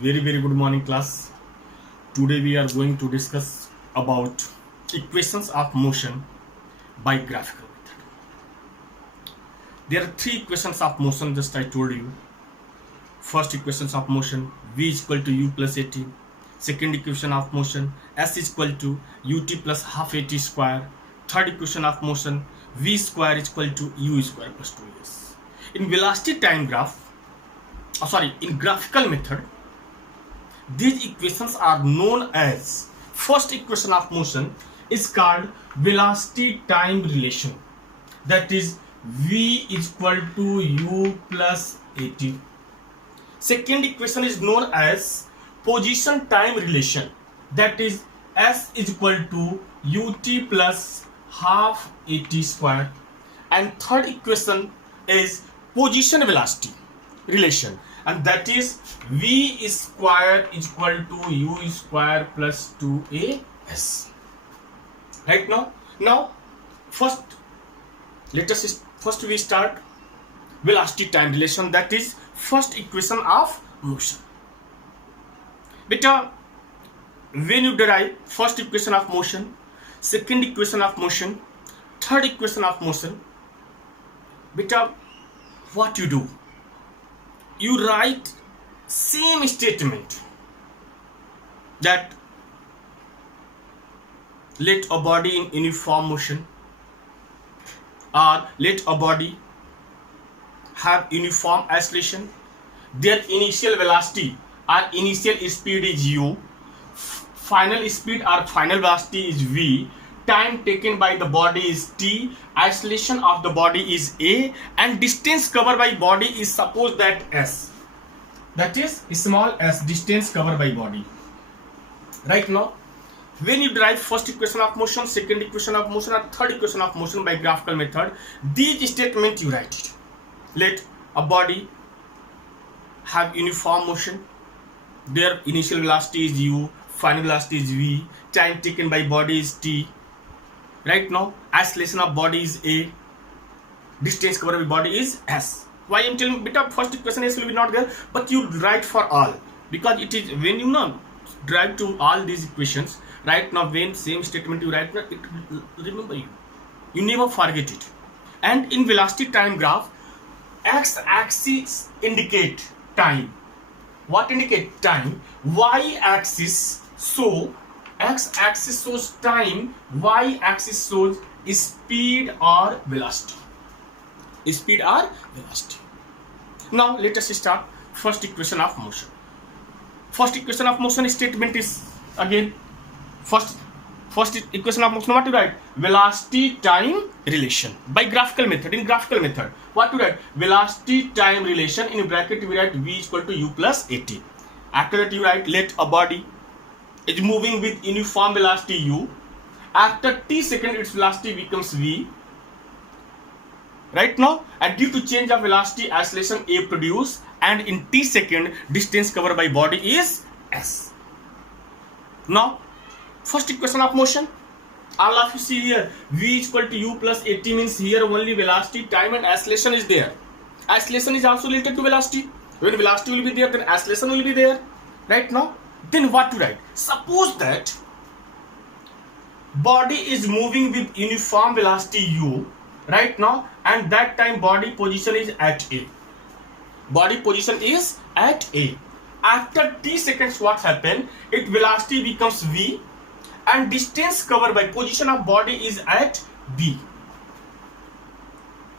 Very good morning, class. Today we are going to discuss about equations of motion by graphical method. There are three equations of motion, just I told you. First equations of motion, v is equal to u plus at. Second equation of motion, s is equal to ut plus half at square. Third equation of motion, v square is equal to u square plus 2s. In velocity time graph, in graphical method, these equations are known as, first equation of motion is called velocity time relation, that is v is equal to u plus at. Second equation is known as position time relation, that is s is equal to ut plus half at square. And third equation is position velocity relation, and that is v square is equal to u square plus 2as. Right now first we start velocity time relation, that is first equation of motion. Beta, when you derive first equation of motion, second equation of motion, third equation of motion, beta, what you do? You write same statement, that let a body in uniform motion, or let a body have uniform acceleration, their initial velocity or initial speed is u, final speed or final velocity is v, time taken by the body is t, acceleration of the body is a, and distance covered by body is, suppose that s, that is small s, distance covered by body. Right now, when you derive first equation of motion, second equation of motion, or third equation of motion by graphical method, these statement you write it. Let a body have uniform motion, their initial velocity is u, final velocity is v, time taken by body is t. Right now, acceleration of body is a, distance covered by body is s. Why I am telling bit of first equation s will be not there, but you write for all, because it is when you drive to all these equations. Right now, when same statement you write, it remember you never forget it. And in velocity time graph, x-axis indicate time. What indicate time? Y-axis show, x-axis shows time, y-axis shows speed or velocity. Speed or velocity. Now let us start first equation of motion. First equation of motion statement is again first equation of motion. What to write? Velocity time relation by graphical method. In graphical method, what to write? Velocity time relation. In bracket we write v is equal to u plus at. After that you write let a body is moving with uniform velocity u. After t second its velocity becomes v. Right now, and due to change of velocity, acceleration a produce, and in t second distance covered by body is s. Now first equation of motion, all of you see here, v is equal to u plus at means here only velocity, time and acceleration is there. Acceleration is also related to velocity. When velocity will be there, then acceleration will be there. Right now, then what to write? Suppose that body is moving with uniform velocity u, right now, and that time body position is at a. Body position is at a. After t seconds, what happen? Its velocity becomes v, and distance covered by position of body is at b.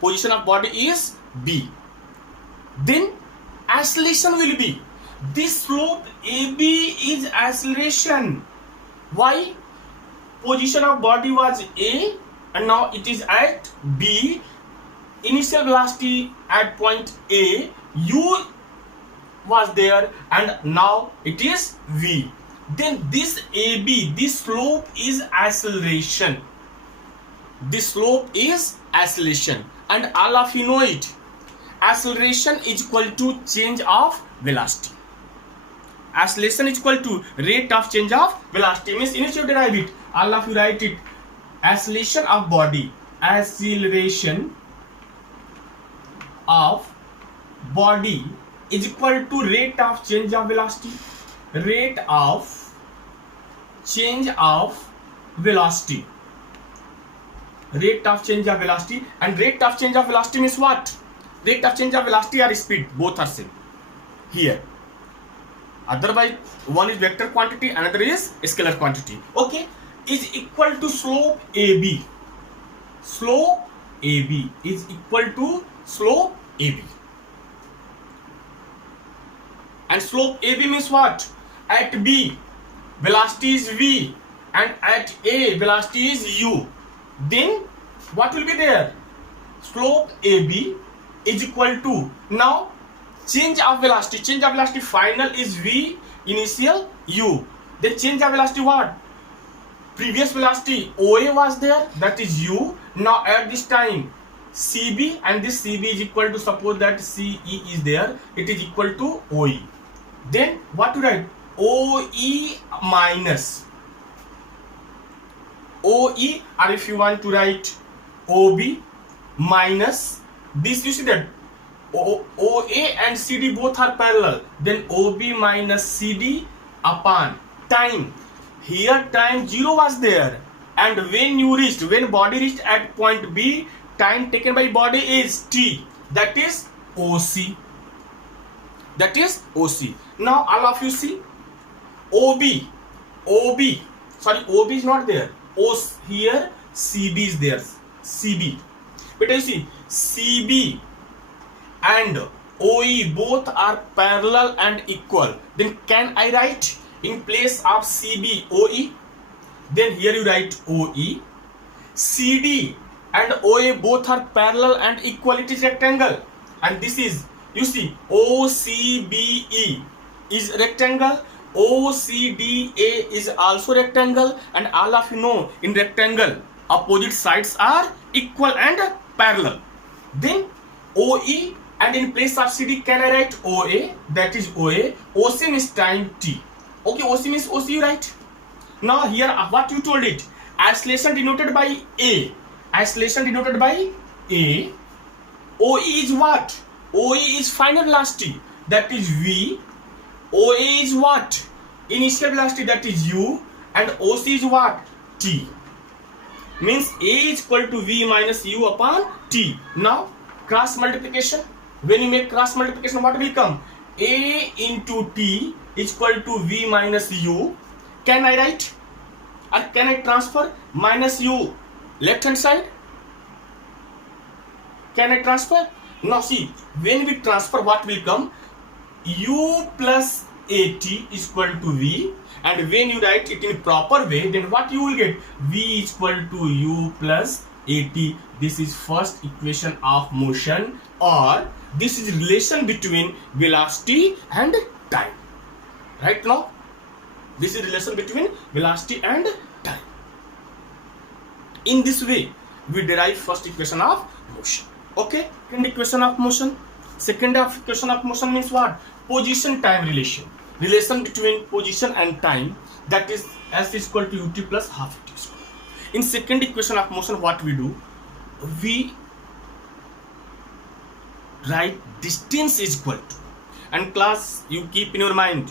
Position of body is b. Then acceleration will be, this slope ab is acceleration. Why? Position of body was a and now it is at b. Initial velocity at point a, u was there, and now it is v. Then this AB, this slope is acceleration. This slope is acceleration, and all of you know it. Acceleration is equal to change of velocity. Acceleration is equal to rate of change of velocity. Means initially derive it. All of you write it. Acceleration of body. Acceleration of body is equal to rate of change of velocity. Rate of change of velocity. Rate of change of velocity, and rate of change of velocity means what? Rate of change of velocity or speed, both are same here. Otherwise, one is vector quantity, another is scalar quantity. Okay, is equal to slope AB. Slope AB is equal to slope AB. And slope AB means what? At B, velocity is V, and at A, velocity is U. Then what will be there? Slope AB is equal to, now change of velocity. Change of velocity final is V, initial U. Then change of velocity what? Previous velocity OA was there, that is U. Now at this time CB, and this CB is equal to, suppose that CE is there, it is equal to OE. Then what to write? OE minus OE, or if you want to write OB minus this, you see that OA and CD both are parallel, then OB minus CD upon time. Here time 0 was there, and when body reached at point B, time taken by body is T, that is OC. That is OC. Now all of you see OB is not there. Here CB is there. CB. But you see CB and OE both are parallel and equal. Then can I write in place of CB OE? Then here you write OE. CD and OA both are parallel and equal. It is rectangle. And this is, you see, OCBE is rectangle. OCDA is also rectangle, and all of you know in rectangle opposite sides are equal and parallel. Then OE, and in place of CD can I write OA, that is OA. OC means time T. Okay, OC means OC, right? Now here what you told it, isolation denoted by A. Isolation denoted by A. OE is what? OE is final velocity, that is V. OA is what? Initial velocity, that is U. And OC is what? T. Means A is equal to V minus U upon T. Now cross multiplication. When you make cross multiplication, what will come? A into T is equal to V minus U. Can I write? Or can I transfer minus U left hand side? Can I transfer? Now see, when we transfer, what will come? U plus AT is equal to V, and when you write it in proper way, then what you will get? V is equal to U plus AT. This is first equation of motion, or this is relation between velocity and time. Right now, this is relation between velocity and time. In this way, we derive first equation of motion. Okay, second equation of motion. Second equation of motion means what? Position time relation. Relation between position and time, that is S is equal to UT plus half UT square. In second equation of motion, what we do? We write distance is equal to, and class, you keep in your mind,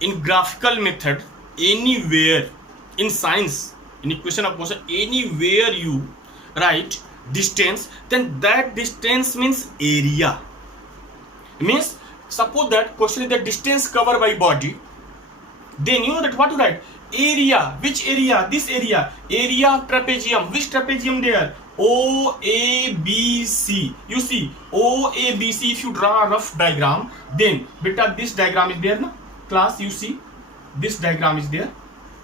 in graphical method, anywhere in science, in equation of motion, anywhere you write distance, then that distance means area. Means, suppose that question is the distance covered by body, then you know that what to write? Area. Which area? This area. Area of trapezium. Which trapezium there? OABC. You see, OABC, if you draw a rough diagram, then beta this diagram is there, no? Class, you see, this diagram is there.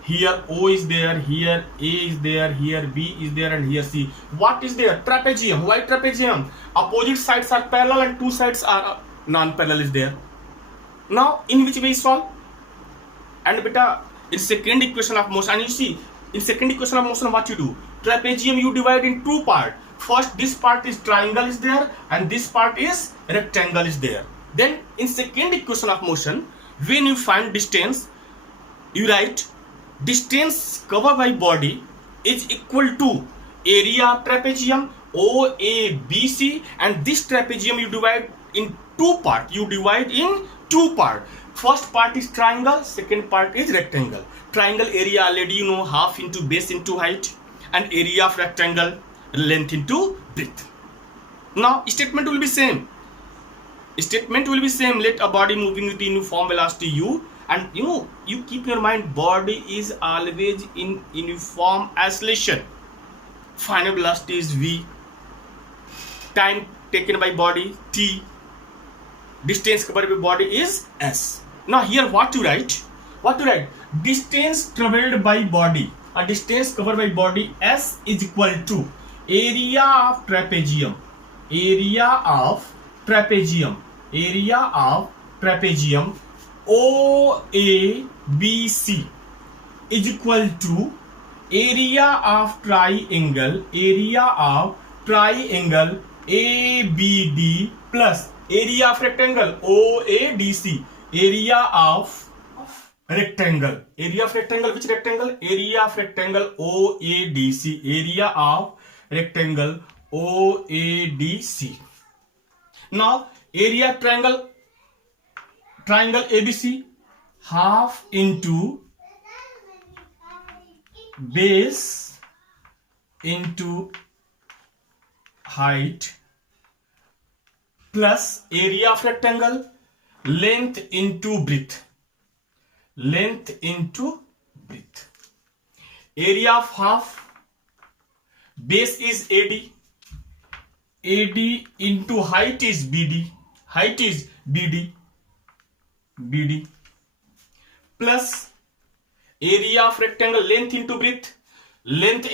Here O is there, here A is there, here B is there, and here C. What is there? Trapezium. Why trapezium? Opposite sides are parallel and two sides are non-parallel is there. Now, in which way solve? And beta, in second equation of motion, and you see, in second equation of motion, what you do? Trapezium you divide in two parts. First, this part is triangle is there, and this part is rectangle is there. Then, in second equation of motion, when you find distance, you write distance covered by body is equal to area of trapezium OABC, and this trapezium you divide in two part. You divide in two part. First part is triangle, second part is rectangle. Triangle area already you know, half into base into height, and area of rectangle length into breadth. Now statement will be same. Statement will be same. Let a body moving with uniform velocity u, and you know, you keep your mind, body is always in uniform acceleration. Final velocity is v. Time taken by body t. Distance covered by body is s. Now here what to write? What to write? Distance traveled by body, a distance covered by body s is equal to area of trapezium. Area of trapezium. Area of trapezium OABC is equal to area of triangle. Area of triangle ABD plus area of rectangle OADC. Area of rectangle. Area of rectangle. Which rectangle? Area of rectangle OADC. Area of rectangle OADC. Now area triangle ABC, half into base into height plus area of rectangle length into breadth. Length into breadth. Area of half, base is AD. AD into height is BD. Height is BD. BD plus area of rectangle length into breadth. Length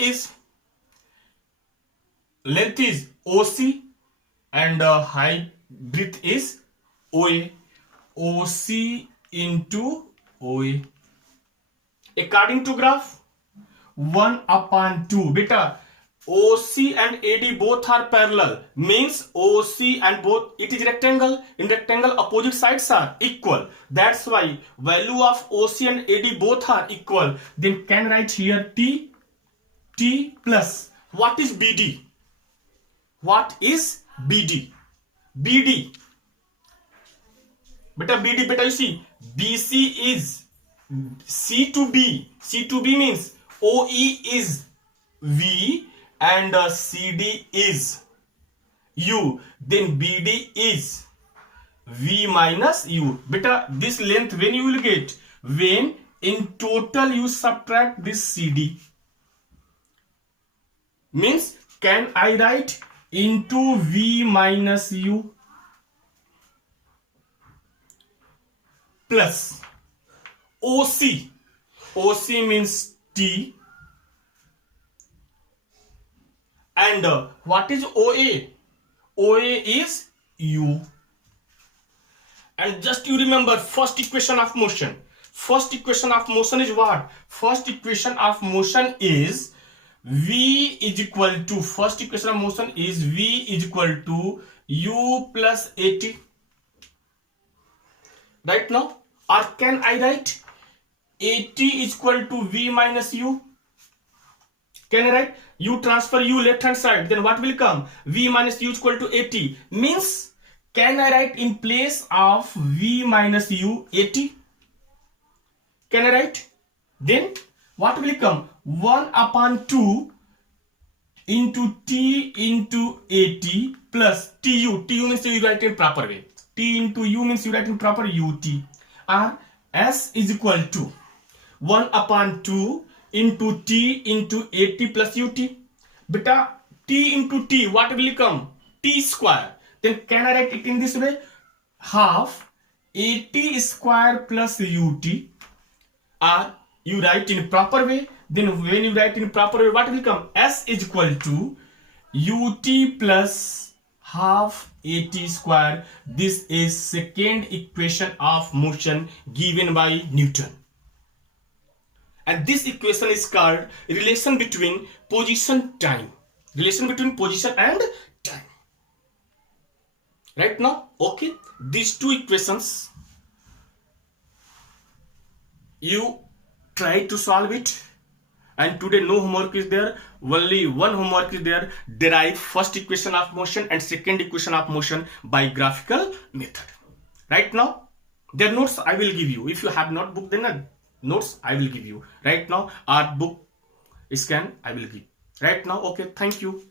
is OC, and height breadth is OA. OC into OA. According to graph, 1/2. Beta, OC and AD both are parallel, means OC and both, it is rectangle. In rectangle opposite sides are equal. That's why value of OC and AD both are equal. Then can write here T plus what is BD? What is BD? BD. Beta BD, beta you see, BC is C to B. C to B means OE is V and CD is U. Then BD is V minus U. Beta, this length when you will get? When in total you subtract this CD. Means can I write into V minus U plus OC. OC means T. And what is OA? OA is U. And just you remember first equation of motion. First equation of motion is what? First equation of motion is V is equal to, first equation of motion is V is equal to U plus AT. Right now? Or can I write AT is equal to V minus U? Can I write? You transfer U left hand side, then what will come? V minus U is equal to AT. Means, can I write in place of V minus U AT? Can I write? Then what will come? 1/2 into T into AT plus TU. TU means you write in proper way. T into U means you write in proper UT. Or S is equal to 1/2 into T into AT plus UT. Beta, T into T, what will come? T square. Then can I write it in this way? Half AT square plus UT. Or you write in proper way. Then when you write in proper way, what will come? S is equal to UT plus half AT square. This is second equation of motion given by Newton. And this equation is called relation between position time. Relation between position and time. Right now, okay, these two equations, you try to solve it. And today no homework is there, only one homework is there. Derive first equation of motion and second equation of motion by graphical method. Right now their notes I will give you. If you have not book, then notes I will give you right now, or book scan I will give right now. Okay, thank you.